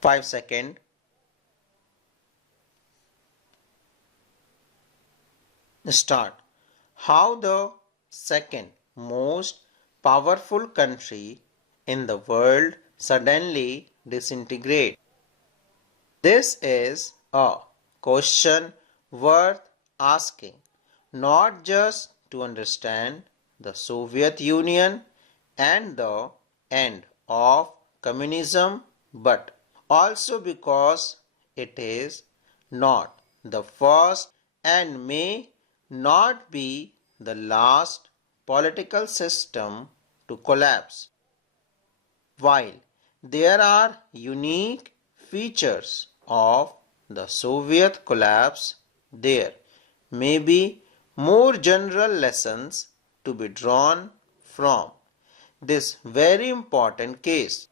5 seconds. Start. How the second most powerful country in the world suddenly disintegrated. This is a question worth asking, not just to understand the Soviet Union and the end of communism, but also because it is not the first and may not be the last political system to collapse. While there are unique features of the Soviet collapse, there may be more general lessons to be drawn from this very important case.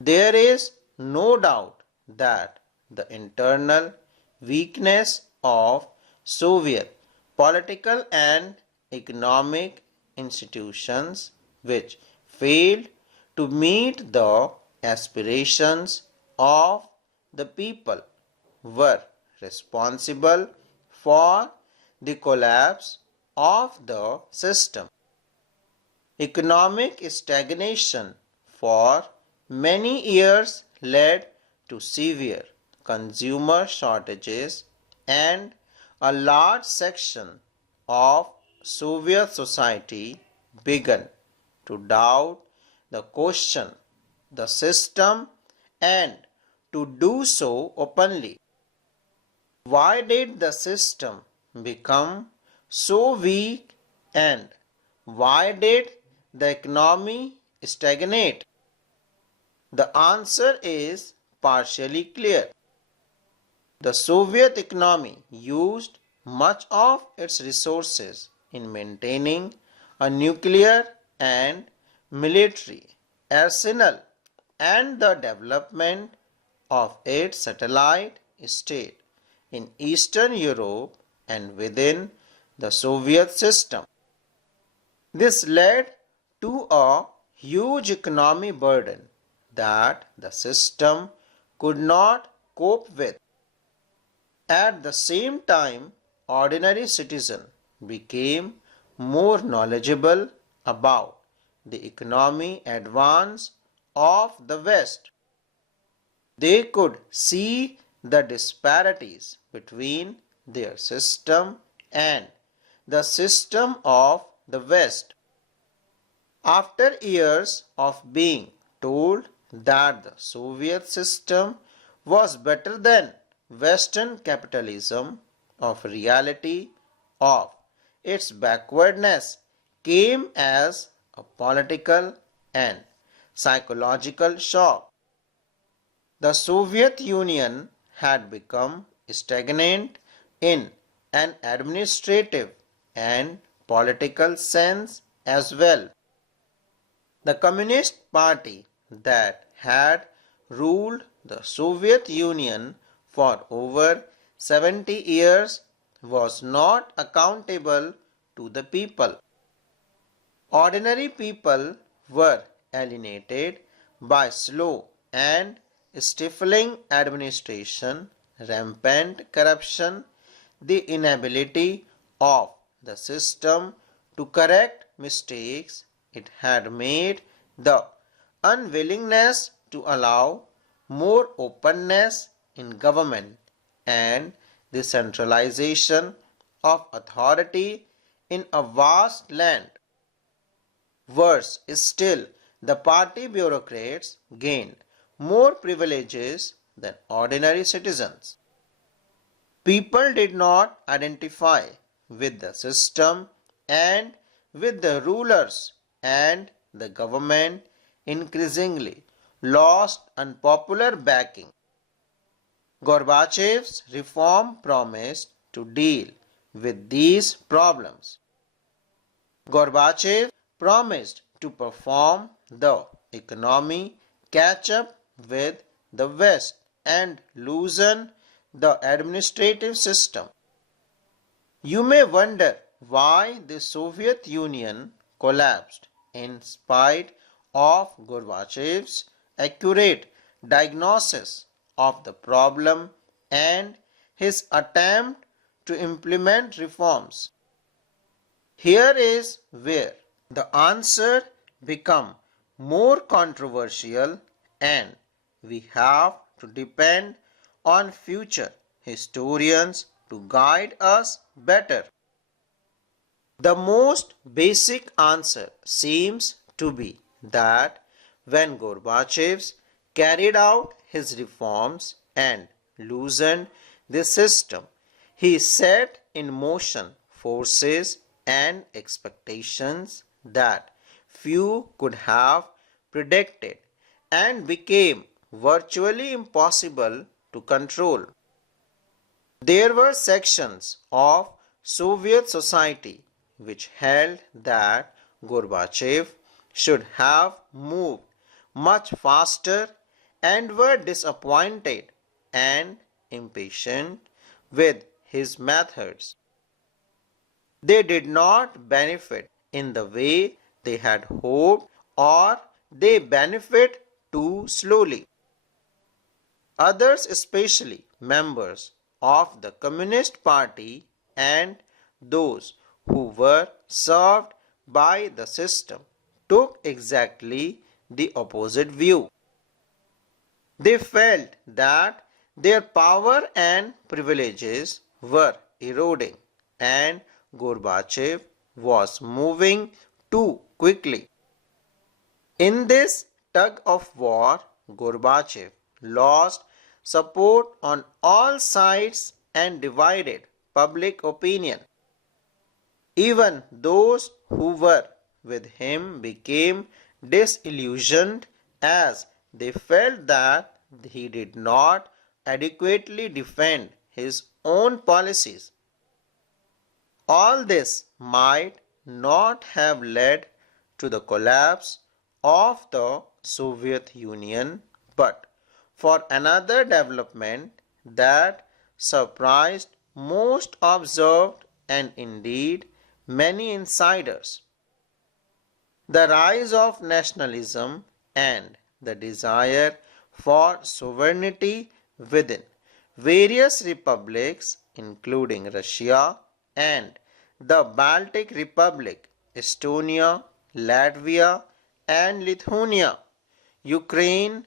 There is no doubt that the internal weakness of Soviet political and economic institutions, which failed to meet the aspirations of the people, were responsible for the collapse of the system. Economic stagnation for many years led to severe consumer shortages, and a large section of Soviet society began to doubt the question, the system, and to do so openly. Why did the system become so weak, and why did the economy stagnate? The answer is partially clear. The Soviet economy used much of its resources in maintaining a nuclear and military arsenal and the development of its satellite state in Eastern Europe and within the Soviet system. This led to a huge economic burden that the system could not cope with. At the same time, ordinary citizens became more knowledgeable about the economic advance of the West. They could see the disparities between their system and the system of the West. After years of being told that the Soviet system was better than Western capitalism, of reality of its backwardness came as a political and psychological shock. The Soviet Union had become stagnant in an administrative and political sense as well. The Communist Party that had ruled the Soviet Union for over 70 years was not accountable to the people. Ordinary people were alienated by slow and stifling administration, rampant corruption, the inability of the system to correct mistakes it had made, the unwillingness to allow more openness in government, and the centralization of authority in a vast land. Worse still, the party bureaucrats gained more privileges than ordinary citizens. People did not identify with the system and with the rulers, and the government increasingly lost unpopular backing. Gorbachev's reform promised to deal with these problems. Gorbachev promised to perform the economy catch up with the West and loosen the administrative system. You may wonder why the Soviet Union collapsed in spite of Gorbachev's accurate diagnosis of the problem and his attempt to implement reforms. Here is where the answer becomes more controversial and we have to depend on future historians to guide us better. The most basic answer seems to be that when Gorbachev carried out his reforms and loosened the system, he set in motion forces and expectations that few could have predicted and became virtually impossible to control. There were sections of Soviet society which held that Gorbachev should have moved much faster and were disappointed and impatient with his methods. They did not benefit in the way they had hoped or they benefit too slowly. Others, especially members of the Communist Party and those who were served by the system, took exactly the opposite view. They felt that their power and privileges were eroding and Gorbachev was moving too quickly. In this tug of war, Gorbachev lost support on all sides and divided public opinion. Even those who were with him became disillusioned as they felt that he did not adequately defend his own policies. All this might not have led to the collapse of the Soviet Union, but for another development that surprised most observed and indeed many insiders. The rise of nationalism and the desire for sovereignty within various republics, including Russia and the Baltic Republic, Estonia, Latvia, and Lithuania, Ukraine,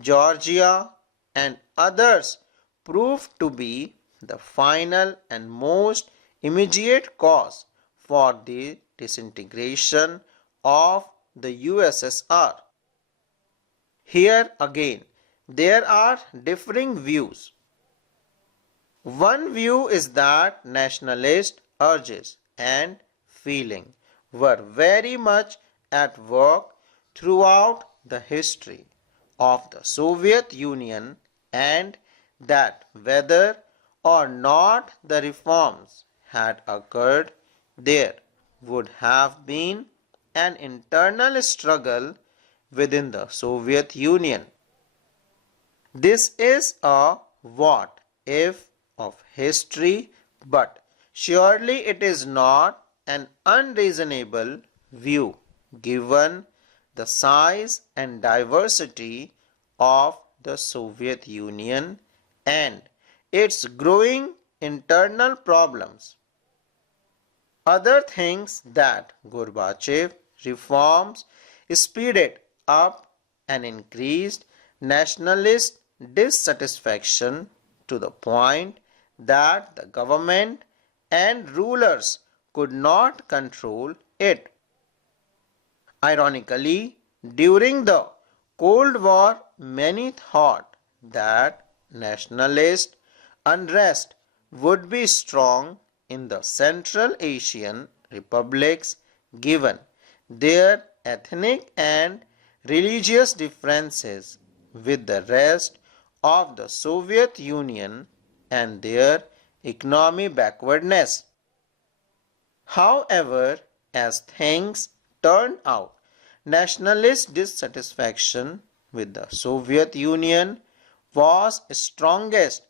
Georgia, and others proved to be the final and most immediate cause for the disintegration of the USSR. Here again, there are differing views. One view is that nationalist urges and feeling were very much at work throughout the history of the Soviet Union and that whether or not the reforms had occurred, there would have been an internal struggle within the Soviet Union. This is a what if of history, but surely it is not an unreasonable view given the size and diversity of the Soviet Union and its growing internal problems. Other things that Gorbachev reforms speeded up and increased nationalist dissatisfaction to the point that the government and rulers could not control it. Ironically, during the Cold War, many thought that nationalist unrest would be strong in the Central Asian republics given their ethnic and religious differences with the rest of the Soviet Union and their economic backwardness. However, as things turned out, nationalist dissatisfaction with the Soviet Union was strongest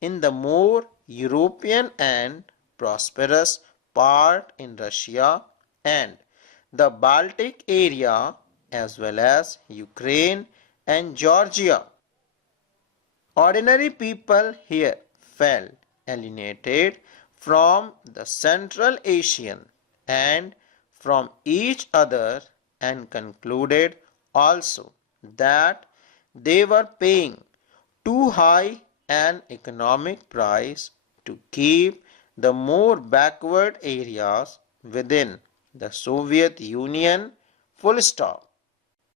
in the more European and prosperous part in Russia and the Baltic area as well as Ukraine and Georgia. Ordinary people here felt alienated from the Central Asian and from each other, and concluded also that they were paying too high an economic price to keep the more backward areas within the Soviet Union. Full stop.